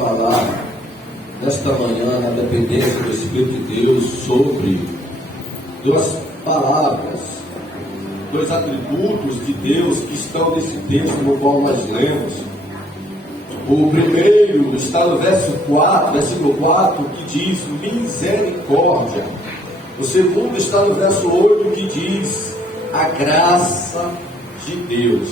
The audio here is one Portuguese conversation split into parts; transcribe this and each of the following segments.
falar nesta manhã, na dependência do Espírito de Deus, sobre duas palavras, dois atributos de Deus que estão nesse texto no qual nós lemos. O primeiro está no versículo 4, que diz misericórdia. O segundo está no verso 8, que diz a graça de Deus.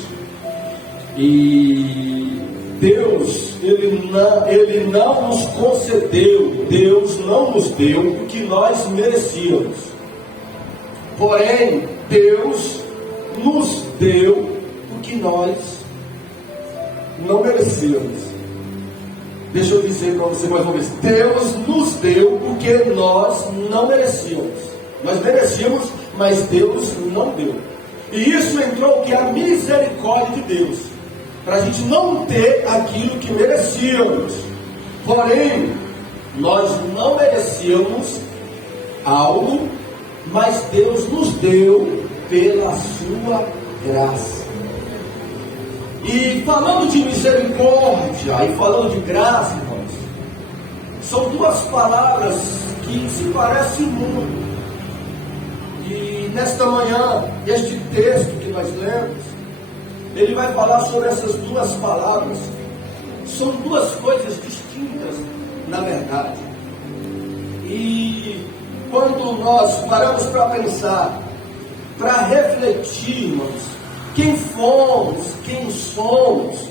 E Deus, Ele não nos concedeu, Deus não nos deu o que nós merecíamos. Porém, Deus nos deu o que nós não merecíamos. Deixa eu dizer para você mais uma vez: Deus nos deu o que nós não merecíamos. Nós merecíamos, mas Deus não deu. E isso entrou que a misericórdia de Deus, para a gente não ter aquilo que merecíamos. Porém, nós não merecíamos algo, mas Deus nos deu pela sua graça. E falando de misericórdia e falando de graça, irmãos, são duas palavras que se parecem muito. E nesta manhã, este texto que nós lemos, ele vai falar sobre essas duas palavras. São duas coisas distintas, na verdade. E quando nós paramos para pensar, para refletirmos quem fomos, quem somos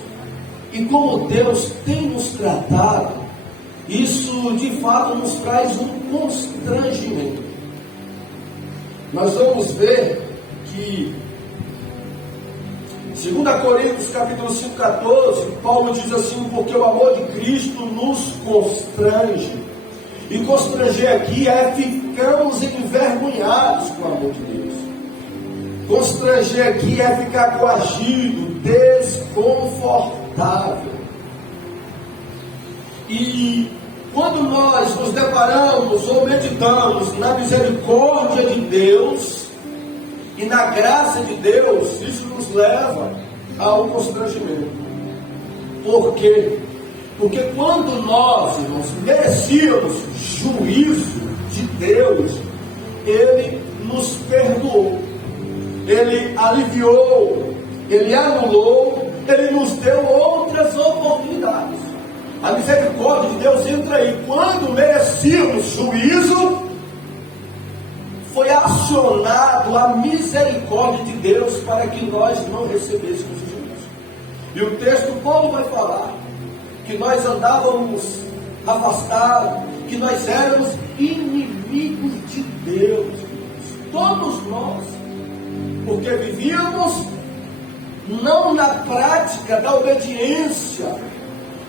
e como Deus tem nos tratado, isso de fato nos traz um constrangimento. Nós vamos ver que 2 Coríntios capítulo 5,14, Paulo diz assim: porque o amor de Cristo nos constrange. E constranger aqui é ficamos envergonhados com o amor de Deus. Constranger aqui é ficar coagido, desconfortável. E quando nós nos deparamos ou meditamos na misericórdia de Deus e na graça de Deus, isso nos leva ao constrangimento. Por quê? Porque quando nós, irmãos, merecíamos juízo de Deus, Ele nos perdoou, Ele aliviou, Ele anulou, Ele nos deu outras oportunidades. A misericórdia de Deus entra aí. Quando merecíamos juízo, foi acionado a misericórdia de Deus para que nós não recebêssemos juízo. E o texto Paulo vai falar que nós andávamos afastados, que nós éramos inimigos de Deus, todos nós, porque vivíamos não na prática da obediência,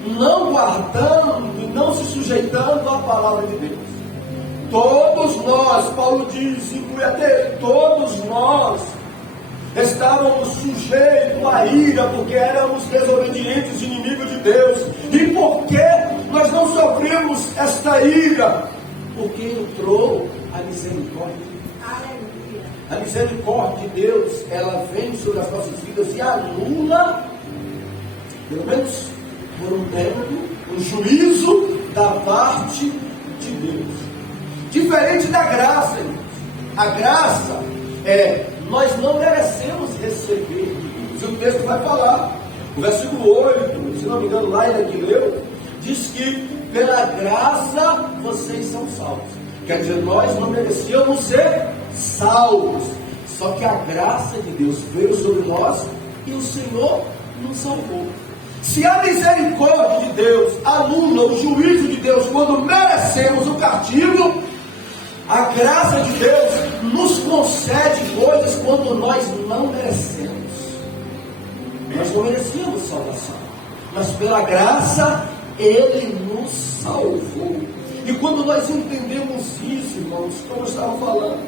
não guardando, não se sujeitando à palavra de Deus. Todos nós, Paulo diz, inclui até ele, todos nós estávamos sujeitos à ira, porque éramos desobedientes, inimigos de Deus. E por que nós não sofremos esta ira? Porque entrou a misericórdia de Deus. A misericórdia de Deus, ela vem sobre as nossas vidas e anula, pelo menos por um tempo, o juízo da parte de Deus. Diferente da graça, irmãos. A graça nós não merecemos receber. Se o texto vai falar, o versículo 8, se não me engano, lá ele aqui leu, diz que pela graça vocês são salvos. Quer dizer, nós não merecíamos ser salvos, só que a graça de Deus veio sobre nós e o Senhor nos salvou. Se a misericórdia de Deus anula o juízo de Deus quando merecemos o castigo, a graça de Deus nos concede coisas quando nós não merecemos. Nós não merecíamos salvação, mas pela graça Ele nos salvou. E quando nós entendemos isso, irmãos, como eu estava falando,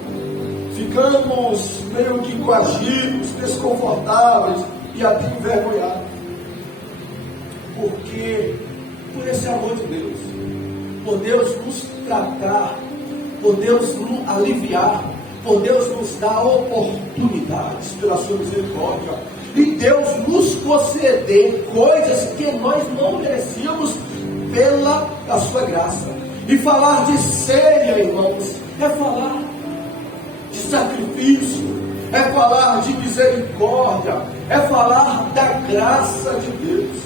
ficamos meio que coagidos, desconfortáveis e até envergonhados. Porque por esse amor de Deus, por Deus nos tratar, por Deus nos aliviar, por Deus nos dar oportunidades pela sua misericórdia, e Deus nos conceder coisas que nós não merecíamos, pela sua graça. E falar de ceia, irmãos, é falar de sacrifício, é falar de misericórdia, é falar da graça de Deus.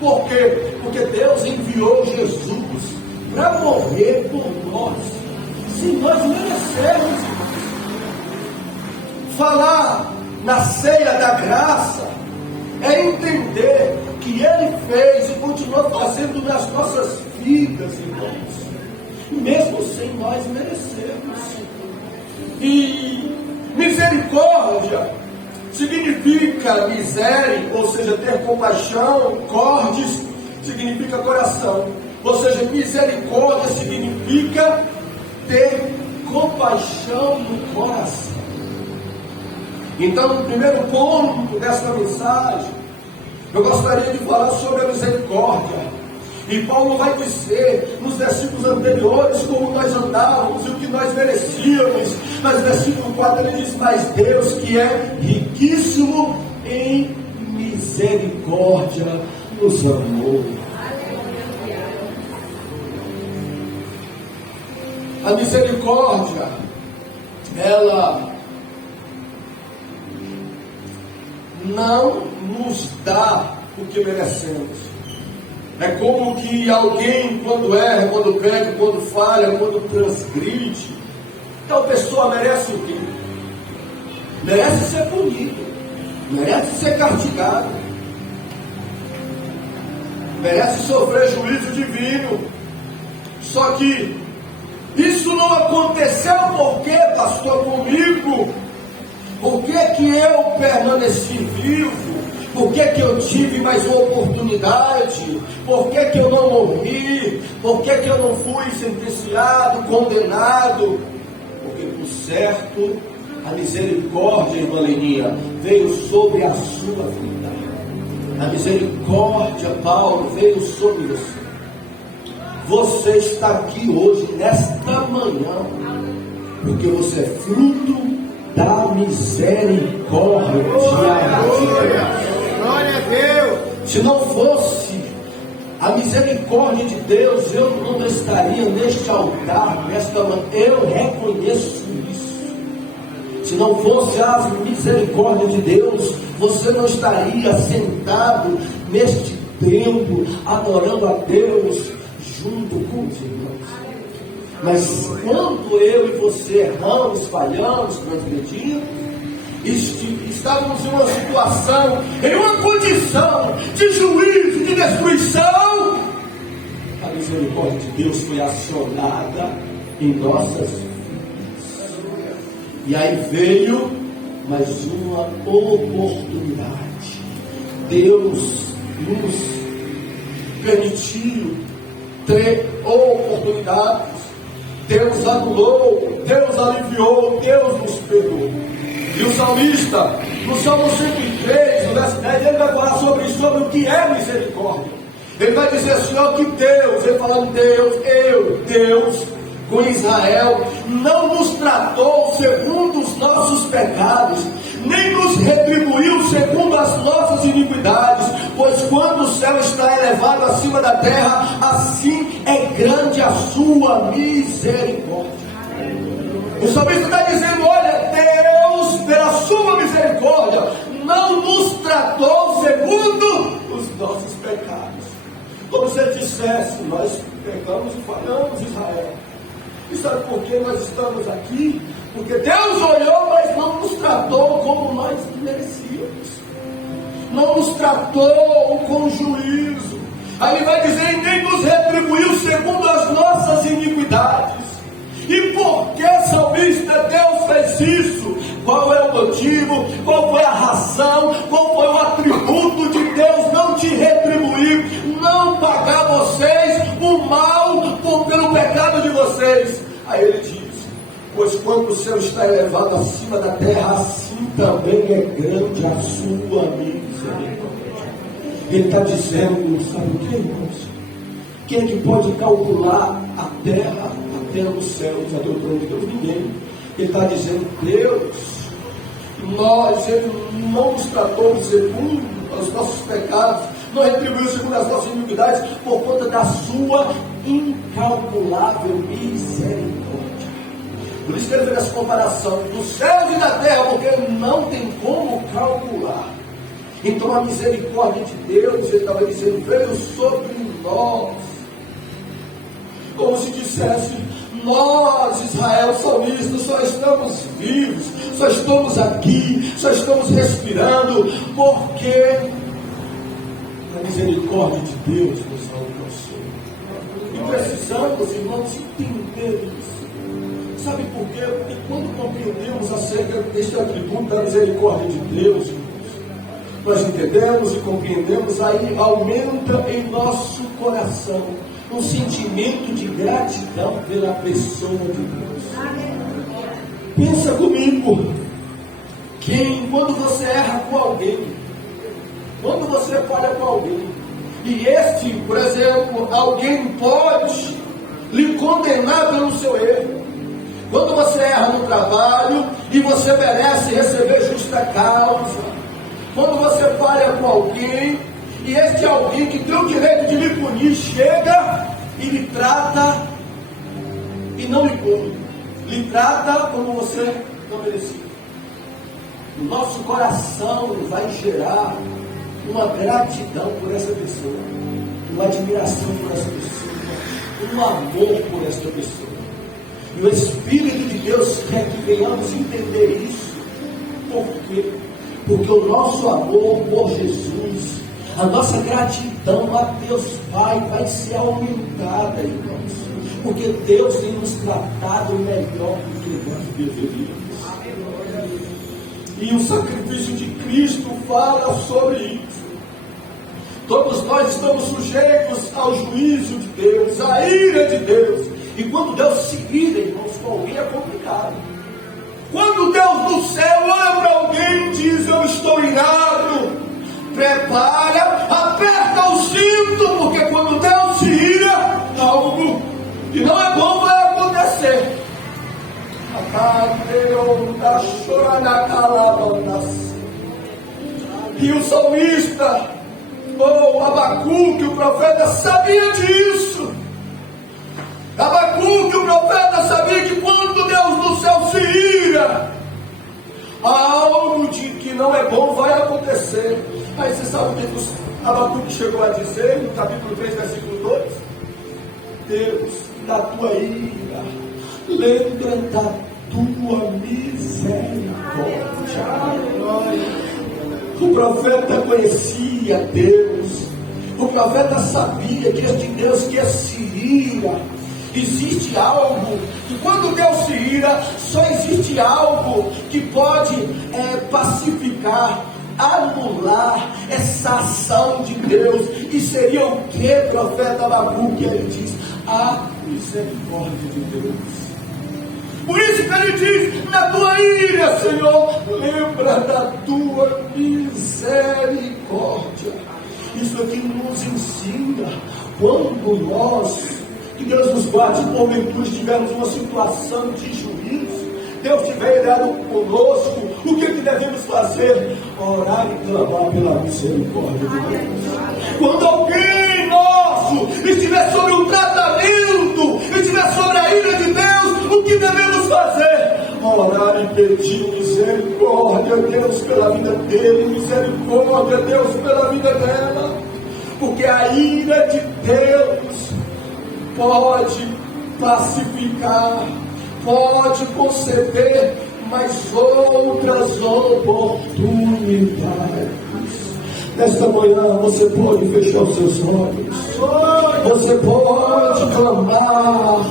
Por quê? Porque Deus enviou Jesus para morrer por nós, se nós merecermos. Falar na ceia da graça é entender que Ele fez e continua fazendo nas nossas vidas, irmãos, mesmo sem nós merecermos. E misericórdia significa miséria, ou seja, ter compaixão. Cordes significa coração, ou seja, misericórdia significa ter compaixão no coração. Então, no primeiro ponto dessa mensagem, eu gostaria de falar sobre a misericórdia. E Paulo vai dizer nos versículos anteriores como nós andávamos e o que nós merecíamos. Mas versículo 4 ele diz: mas Deus, que é riquíssimo em misericórdia, nos amou. A misericórdia, ela não nos dá o que merecemos. É como que alguém, quando erra, quando peca, quando falha, quando transgride, então a pessoa merece o quê? Merece ser punido, merece ser castigado, merece sofrer juízo divino. Só que isso não aconteceu porque, pastor, comigo. Por que eu permaneci vivo? Por que eu tive mais uma oportunidade? Por que eu não morri? Por que eu não fui sentenciado, condenado? Porque, por certo, a misericórdia, irmã Leninha, veio sobre a sua vida. A misericórdia, Paulo, veio sobre você. Você está aqui hoje, nesta manhã, porque você é fruto da misericórdia. Glória a Deus. Se não fosse a misericórdia de Deus, eu não estaria neste altar, nesta manhã. Eu reconheço isso. Se não fosse a misericórdia de Deus, você não estaria sentado neste templo, adorando a Deus junto com os irmãos. Mas quando eu e você erramos, falhamos, transgredimos, estávamos em uma situação, em uma condição de juízo, de destruição, a misericórdia de Deus foi acionada em nossas vidas. E aí veio mais uma oportunidade. Deus nos permitiu ter oportunidades. Deus anulou, Deus aliviou, Deus nos perdoou. E o salmista, no Salmo 103, no verso 10, ele vai falar sobre o que é misericórdia. Ele vai dizer assim, ó, que Deus, ele falando Deus, com Israel, não nos tratou segundo os nossos pecados, nem nos retribuiu segundo as nossas iniquidades, pois quando o céu está elevado acima da terra, assim é grande a sua misericórdia. O salmista está dizendo, olha, Deus, pela sua misericórdia, não nos tratou segundo os nossos pecados. Como se ele dissesse, nós pecamos e falhamos, Israel. E sabe por que nós estamos aqui? Porque Deus olhou, mas não nos tratou como nós merecíamos. Não nos tratou com juízo. Aí ele vai dizer, nem nos retribuiu segundo as nossas iniquidades. E por que, salmista, Deus fez isso? Qual é o motivo? Qual foi a razão? Qual foi o atributo de Deus não te retribuir? Não pagar vocês o mal pelo pecado de vocês. Aí ele diz, pois quando o céu está elevado acima da terra, assim também é grande a sua misericórdia. Ele está dizendo, sabe o que, irmãos? Quem é que pode calcular a terra dos céus, a do trono de Deus? Ninguém. Ele está dizendo, Deus, ele não nos tratou segundo os nossos pecados, não retribuiu segundo as nossas iniquidades, por conta da sua incalculável misericórdia. Por isso que ele fez essa comparação dos céus e da terra, porque não tem como calcular. Então a misericórdia de Deus, ele estava dizendo, veio sobre nós, como se dissesse: nós, Israel salmista, só estamos vivos, só estamos aqui, só estamos respirando, porque a misericórdia de Deus nos alcançou. E precisamos, irmãos, entender isso. Sabe por quê? Porque quando compreendemos acerca deste atributo da misericórdia de Deus, nós entendemos e compreendemos, aí aumenta em nosso coração um sentimento de gratidão pela pessoa de Deus. Pensa comigo, quando você erra com alguém, quando você falha com alguém, e este, por exemplo, alguém pode lhe condenar pelo seu erro. Quando você erra no trabalho e você merece receber justa causa. Quando você falha com alguém e este alguém que tem o direito de lhe punir chega e lhe trata e não lhe pune, lhe trata como você não merecia. O nosso coração vai gerar uma gratidão por essa pessoa, uma admiração por essa pessoa, um amor por essa pessoa. E o Espírito de Deus quer que venhamos entender isso. Por quê? Porque o nosso amor por Jesus, a nossa gratidão a Deus Pai vai ser aumentada, irmãos. Porque Deus tem nos tratado melhor do que nós deveríamos. E o sacrifício de Cristo fala sobre isso. Todos nós estamos sujeitos ao juízo de Deus, à ira de Deus. E quando Deus se ira, irmãos, com alguém é complicado. Quando Deus do céu olha para alguém e diz: eu estou irado, prepara, aperta o cinto, porque quando Deus se ira, algo que não é bom vai acontecer. E o salmista, ou Abacuque, o profeta, sabia disso. Abacuque, o profeta, sabia que quando Deus do céu se ira, algo de que não é bom vai acontecer. Aí você sabe o que Abacuque chegou a dizer no capítulo 3, versículo 2? Deus, da tua ira, lembra da tua misericórdia. O profeta conhecia Deus. O profeta sabia que este Deus que se ira, existe algo que quando Deus se ira, só existe algo que pode pacificar, anular essa ação de Deus. E seria o que, profeta Abacuque? Ele diz: a misericórdia de Deus. Por isso que ele diz: na tua ira, Senhor, lembra da tua misericórdia. Isso aqui nos ensina, quando nós, que Deus nos guarde, porventura estivermos numa situação de juízo, Deus tiver irado conosco, o que devemos fazer? Orar e clamar pela misericórdia de Deus. Quando alguém nosso estiver sobre um tratamento, estiver sobre a ira de Deus, o que devemos fazer? Orar e pedir misericórdia, Deus, pela vida dele, misericórdia, Deus, pela vida dela, porque a ira de Deus pode pacificar, pode conceder mais outras oportunidades. Nesta manhã você pode fechar os seus olhos, você pode clamar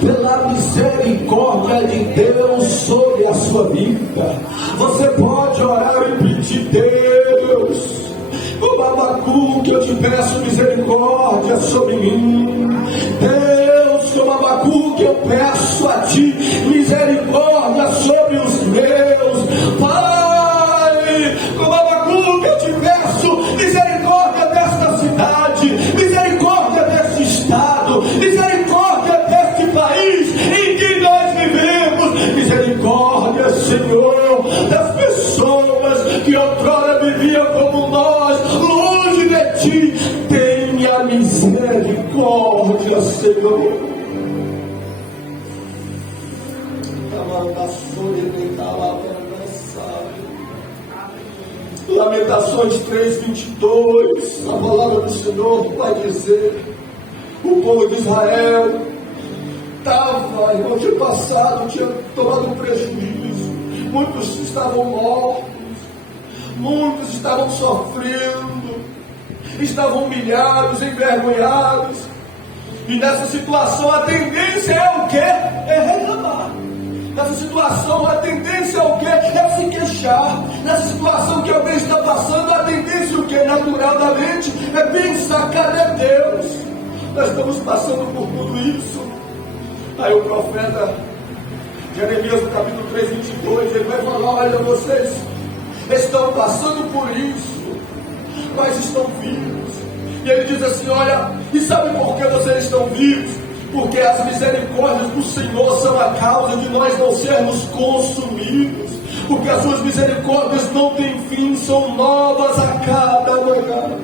pela misericórdia de Deus sobre a sua vida. Você pode orar e pedir: Deus, como Abacuque, eu te peço misericórdia sobre mim. Deus, como Abacuque, eu peço a ti misericórdia sobre os meus. Pai, como Abacuque, eu te peço misericórdia desta cidade, misericórdia deste estado, misericórdia deste país em que nós vivemos, misericórdia, Senhor, das pessoas que outrora viviam como nós, longe de ti. dia, Senhor. Lamentações 3:22, a palavra do Senhor vai dizer: o povo de Israel estava, no dia passado, tinha tomado um prejuízo, muitos estavam mortos, muitos estavam sofrendo, estavam humilhados, envergonhados, e nessa situação a tendência é o quê? É reclamar. Nessa situação a tendência é o quê? É se queixar. Nessa situação que alguém está passando, a tendência o quê? Naturalmente é pensar: cadê Deus? Nós estamos passando por tudo isso. Aí o profeta Jeremias, no capítulo 3:22, ele vai falar: olha, vocês estão passando por isso, mas estão vivos. E ele diz assim: olha, e sabe por que vocês estão vivos? Porque as misericórdias do Senhor são a causa de nós não sermos consumidos. Porque as suas misericórdias não têm fim, são novas a cada manhã.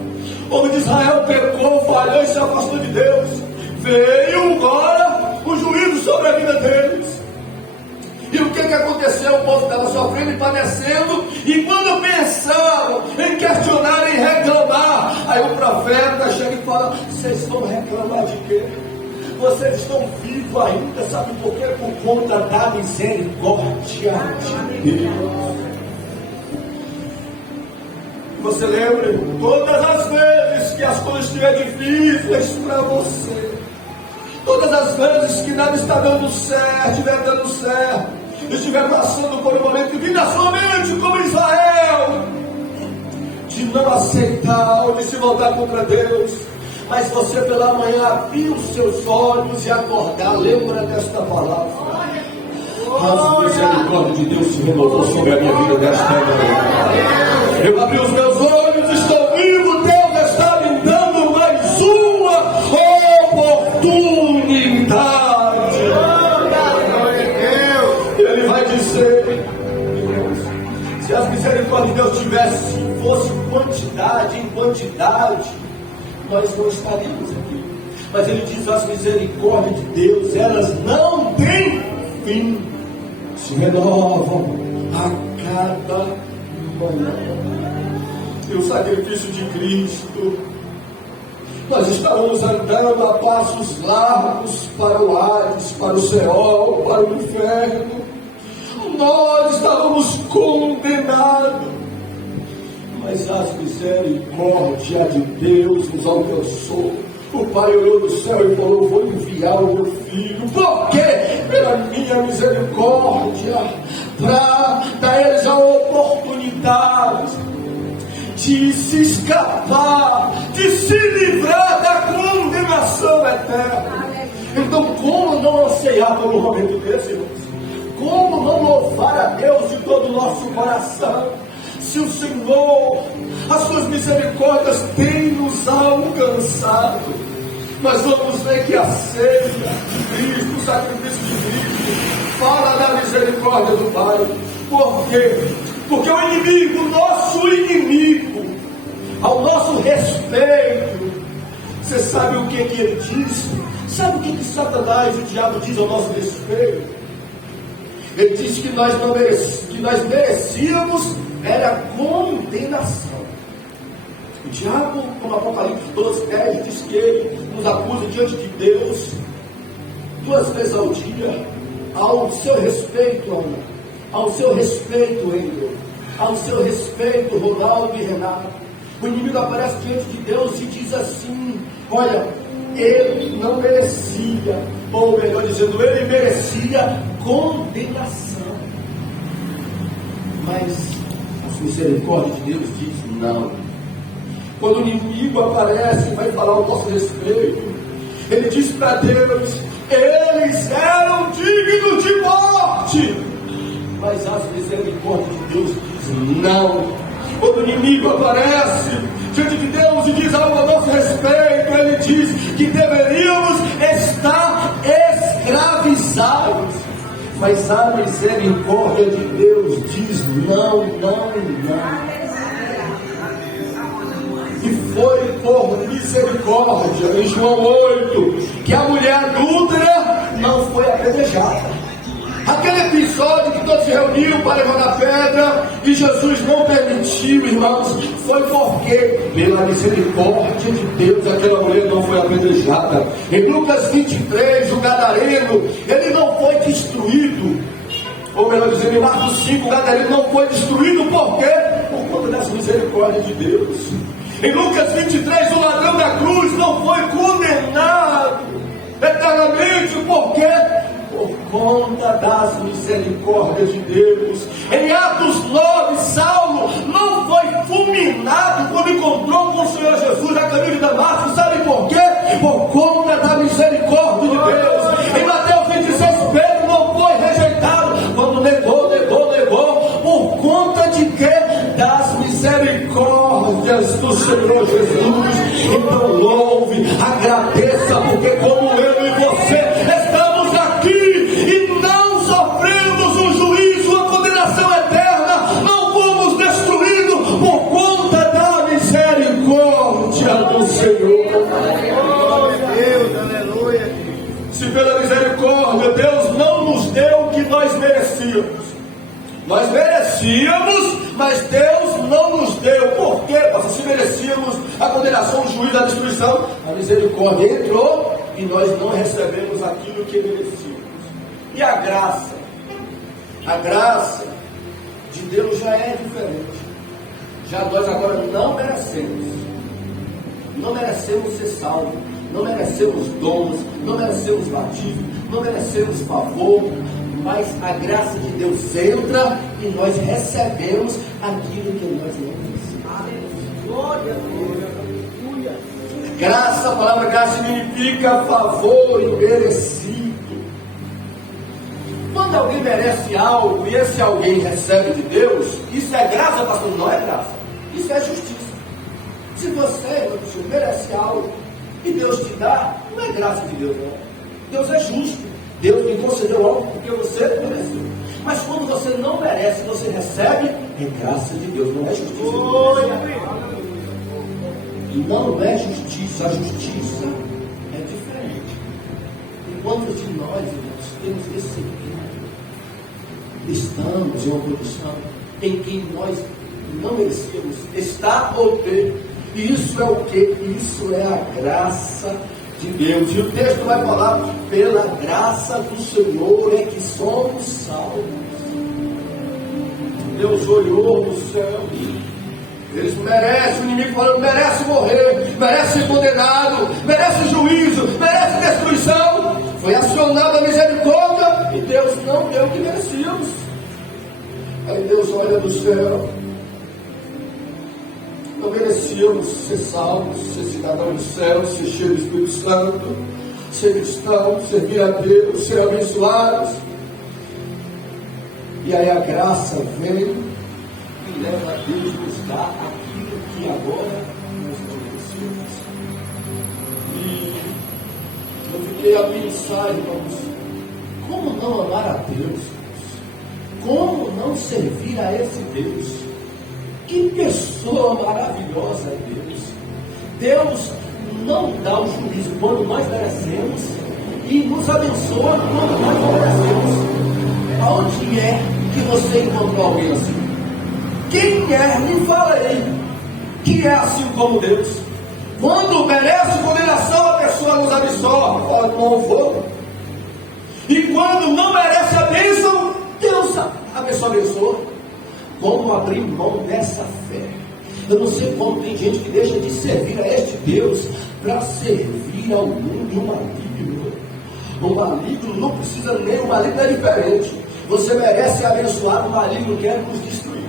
O povo de Israel pecou, falhou e se afastou de Deus. Veio agora o juízo sobre a vida deles. E o que aconteceu? O povo estava sofrendo e padecendo, e quando pensavam em questionar, em reclamar, aí o profeta chega e fala: vocês vão reclamar de quê? Vocês estão vivos ainda, sabe por quê? Por conta da misericórdia de Deus. Você lembra? Todas as vezes que as coisas estiverem difíceis para você, todas as vezes que nada está dando certo, estiver dando certo, estiver passando por um momento que vem na sua mente, como Israel, de não aceitar ou de se voltar contra Deus, mas você pela manhã abrir os seus olhos e acordar, lembra desta palavra: a misericórdia de Deus se renovou sobre a minha vida nesta manhã. Eu abri os meus olhos, estou vivo, Deus está me dando mais uma oportunidade. Ele vai dizer: se as misericórdias de Deus fosse quantidade, em quantidade, nós não estaríamos aqui. Mas ele diz: as misericórdias de Deus, elas não têm fim, se renovam a cada manhã. E o sacrifício de Cristo, nós estávamos andando a passos largos para o Hades, para o Seol, para o inferno. Nós estávamos condenados, mas as misericórdias de Deus nos alcançou. O Pai olhou do céu e falou: vou enviar o meu filho. Por quê? Pela minha misericórdia, para dar a eles a oportunidade de se escapar, de se livrar da condenação eterna. Então, como não anseiar por um momento desse, irmãos? Como não louvar a Deus de todo o nosso coração? Se o Senhor, as suas misericórdias têm nos alcançado, nós vamos ver que a ceia de Cristo, o sacrifício de Cristo, fala da misericórdia do Pai. Por quê? Porque o inimigo, nosso inimigo, ao nosso respeito, você sabe o que ele diz? Sabe o que Satanás, o diabo, diz ao nosso respeito? Ele diz que nós não merecíamos era condenação. O diabo, como Apocalipse 12:10 diz que ele nos acusa diante de Deus 2 vezes ao dia, ao seu respeito, Ana, ao seu respeito, Engel, ao seu respeito, Ronaldo e Renato. O inimigo aparece diante de Deus e diz assim: olha, ele não merecia, ou melhor dizendo, ele merecia condenação, mas a misericórdia de Deus diz não. Quando o inimigo aparece e vai falar ao nosso respeito, ele diz para Deus: eles eram dignos de morte, mas as misericórdias de Deus diz não. Quando o inimigo aparece diante de Deus e diz algo a nosso respeito, ele diz que deveríamos estar escravizados, mas a misericórdia de Deus diz não, não, não. E foi por misericórdia, em João 8, que a mulher adúltera não foi apedrejada. Aquele episódio que todos se reuniram para levar a pedra e Jesus não permitiu, irmãos, foi porque, pela misericórdia de Deus, aquela mulher não foi apedrejada. Em Lucas 23, o gadareno, ele não foi destruído. Ou melhor dizendo, em Marcos 5, o gadareno não foi destruído, por quê? Por conta das misericórdias de Deus. Em Lucas 23, o ladrão da cruz não foi condenado eternamente, por quê? Por conta das misericórdias de Deus. Em Atos 9, Saulo não foi fulminado quando encontrou com o Senhor Jesus a caminho de Damasco. Sabe por quê? Por conta da misericórdia de Deus. Em Mateus 26, Pedro não foi rejeitado quando negou. Por conta de quê? Das misericórdias do Senhor Jesus. Então louve, agradeça, porque como eu e você estamos aqui e não sofremos um juízo, uma condenação eterna, não fomos destruídos por conta da misericórdia do Senhor. Deus, aleluia. Se pela misericórdia Deus não nos deu o que nós merecíamos. Nós merecíamos, mas Deus não nos deu. Por quê? Porque se merecíamos a condenação, o juízo, a destruição, a misericórdia entrou e nós não recebemos aquilo que merecíamos. E a graça de Deus já é diferente. Já nós agora não merecemos ser salvos, não merecemos dons, não merecemos batismo, não merecemos favor, mas a graça de Deus entra e nós recebemos aquilo que nós não merecemos. Glória a Deus. Graça, a palavra graça significa favor imerecido. Quando alguém merece algo e esse alguém recebe de Deus, isso é graça, pastor? Não é graça. Isso é justiça. Se você, meu senhor, merece algo e Deus te dá, não é graça de Deus, não. Deus é justo. Deus lhe concedeu algo porque você mereceu. Mas quando você não merece, você recebe, é graça de Deus, não é justiça de Deus. E não é justiça, a justiça é diferente. E quantos de nós, irmãos, temos recebido, estamos em uma condição em que nós não merecemos estar ou ter. E isso é o que? Isso é a graça de Deus. E o texto vai falar: pela graça do Senhor é que somos salvos. Deus olhou no céu, eles merecem, o inimigo falando, merece morrer, merece ser condenado, merece juízo, merece destruição. Foi acionada a misericórdia e Deus não deu o que merecíamos. Aí Deus olha do céu, não merecíamos ser salvos, ser cidadão do céu, ser cheio do Espírito Santo, ser cristão, servir a Deus, ser abençoados. E aí a graça vem e leva a Deus nos dar aquilo que agora nós não merecemos. E eu fiquei a pensar, irmãos, como não amar a Deus? Como não servir a esse Deus? Que pessoa maravilhosa é Deus. Deus não dá o juízo quando nós merecemos e nos abençoa quando nós não merecemos. Aonde é que você encontrou alguém assim? Quem é? Me fala aí. Que é assim como Deus. Quando merece condenação, a pessoa nos absorve. Olha, não vou. E quando não merece a bênção, Deus a pessoa abençoa. Como abrir mão dessa fé? Eu não sei como tem gente que deixa de servir a este Deus para servir ao mundo e o maligno. O maligno não precisa nem, o maligno é diferente. Você merece ser abençoado, o maligno quer nos destruir.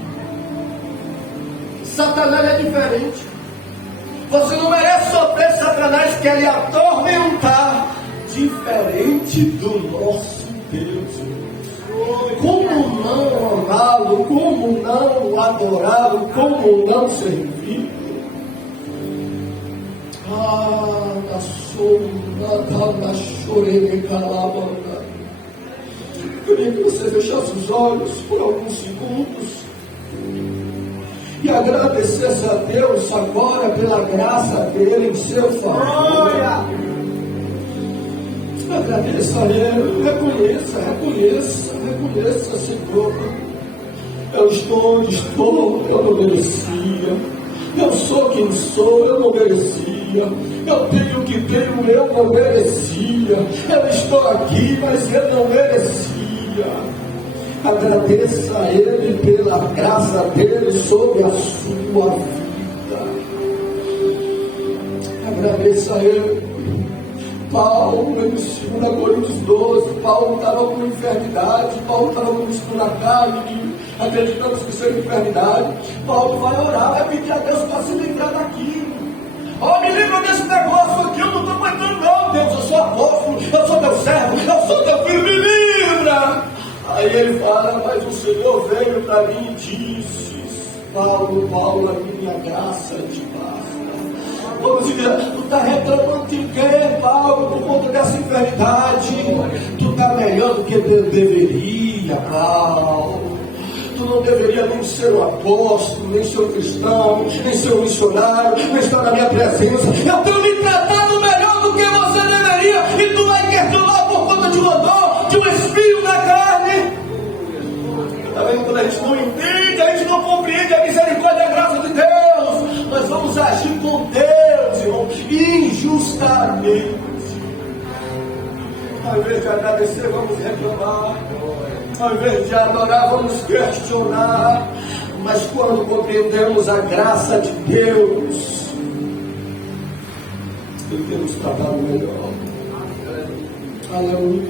Satanás é diferente. Você não merece sofrer, Satanás quer lhe atormentar. Diferente do nosso Deus. Como não amá-lo, como não adorá-lo, como não servi-lo? Eu queria que você fechasse os olhos por alguns segundos. E e agradecesse a Deus agora pela graça dele em seu favor. Agradeça a Ele, reconheça, Senhor. Eu estou onde estou, eu não merecia. Eu sou quem sou, eu não merecia. Eu tenho o que tenho, eu não merecia. Eu estou aqui, mas eu não merecia. Agradeça a Ele pela graça dele sobre a sua vida. Agradeça a Ele. Paulo, em 2 Coríntios 12, Paulo estava com enfermidade, Paulo estava com isso na carne, acreditamos que seja enfermidade. Paulo vai orar, vai pedir a Deus para se livrar daquilo. Me livra desse negócio aqui, eu não estou aguentando não, Deus, eu sou apóstolo, eu sou teu servo, eu sou teu filho, me livra. Aí ele fala, mas o Senhor veio para mim e disse, Paulo, a minha graça te basta. Vamos dizer, tu está reclamando de quê, Paulo, por conta dessa enfermidade? Tu está melhor do que deveria, Paulo. Tu não deveria nem ser um apóstolo, nem ser um cristão, nem ser um missionário, nem estar na minha presença. Eu tenho me tratado melhor do que você deveria, e tu vai questionar por conta de uma dor, de um espinho na carne. Está vendo? Quando a gente não entende, a gente não compreende a misericórdia e a graça de Deus, nós vamos agir com Deus, irmão, injustamente. Ao invés de agradecer, vamos reclamar. Ao invés de adorar, vamos questionar. Mas quando compreendemos a graça de Deus, Ele tem nos tratado melhor. Aleluia.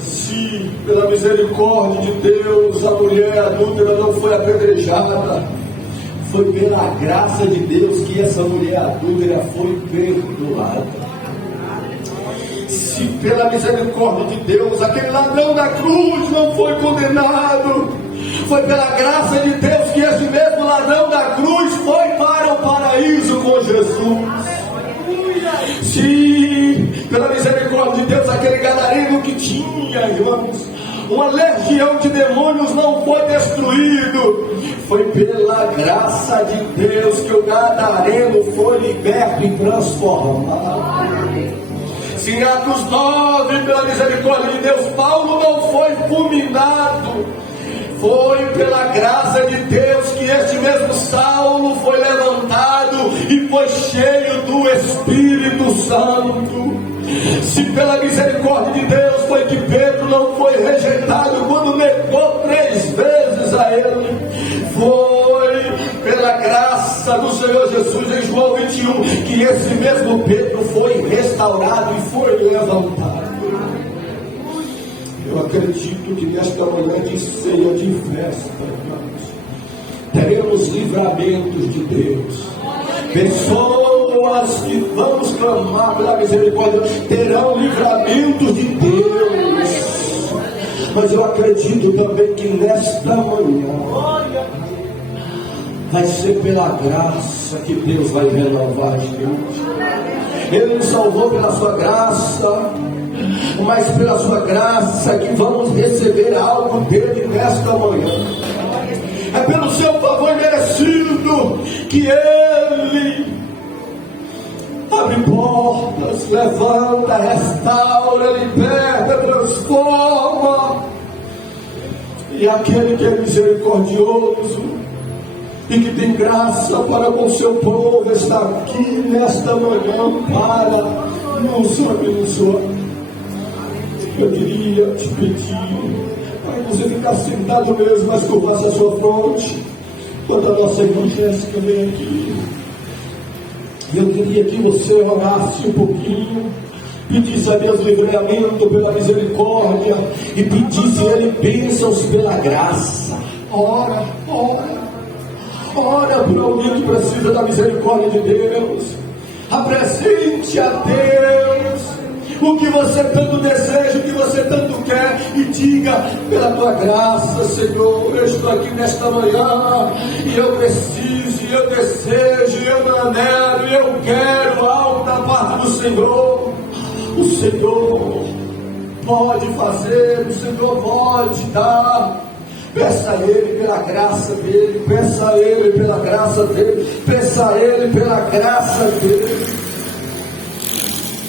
Se pela misericórdia de Deus a mulher adúltera não foi apedrejada, foi pela graça de Deus que essa mulher adúltera foi perdoada. Se pela misericórdia de Deus aquele ladrão da cruz não foi condenado, foi pela graça de Deus que esse mesmo ladrão da cruz foi para o paraíso com Jesus. Se pela misericórdia de Deus aquele gadareno que tinha, irmãos, uma legião de demônios não foi destruído, foi pela graça de Deus que o gadareno foi liberto e transformado. Se em Atos 9, pela misericórdia de Deus, Paulo não foi fulminado, foi pela graça de Deus que este mesmo Saulo foi levantado e foi cheio do Espírito Santo. Se pela misericórdia de Deus foi que Pedro não foi rejeitado quando negou 3 vezes a Ele, foi pela graça do Senhor Jesus em João 21 que esse mesmo Pedro foi restaurado e foi levantado. Eu acredito que nesta manhã de ceia de festa, irmãos, teremos livramentos de Deus. Pessoas que vamos clamar pela misericórdia terão livramentos de Deus. Mas eu acredito também que nesta manhã vai ser pela graça que Deus vai renovar a gente. Ele nos salvou pela sua graça, mas pela sua graça que vamos receber algo dele nesta manhã. É pelo seu favor merecido que Ele abre portas, levanta, restaura, liberta, transforma. E aquele que é misericordioso e que tem graça para com o seu povo está aqui nesta manhã para nos abençoar. Eu queria te pedir para você ficar sentado mesmo, mas curvasse a sua fronte, quando a nossa irmã Jéssica vem aqui. Eu queria que você orasse um pouquinho, pedisse a Deus livramento pela misericórdia e pedisse a Ele bênçãos pela graça. Ora por alguém que precisa da misericórdia de Deus. Apresente a Deus o que você tanto deseja, o que você tanto quer, e diga: pela tua graça, Senhor, eu estou aqui nesta manhã e eu preciso, e eu desejo, e eu anelo, e eu quero algo da parte do Senhor. O Senhor pode fazer, o Senhor pode dar. Peça a Ele pela graça dEle, peça a Ele pela graça dEle, peça a Ele pela graça dEle.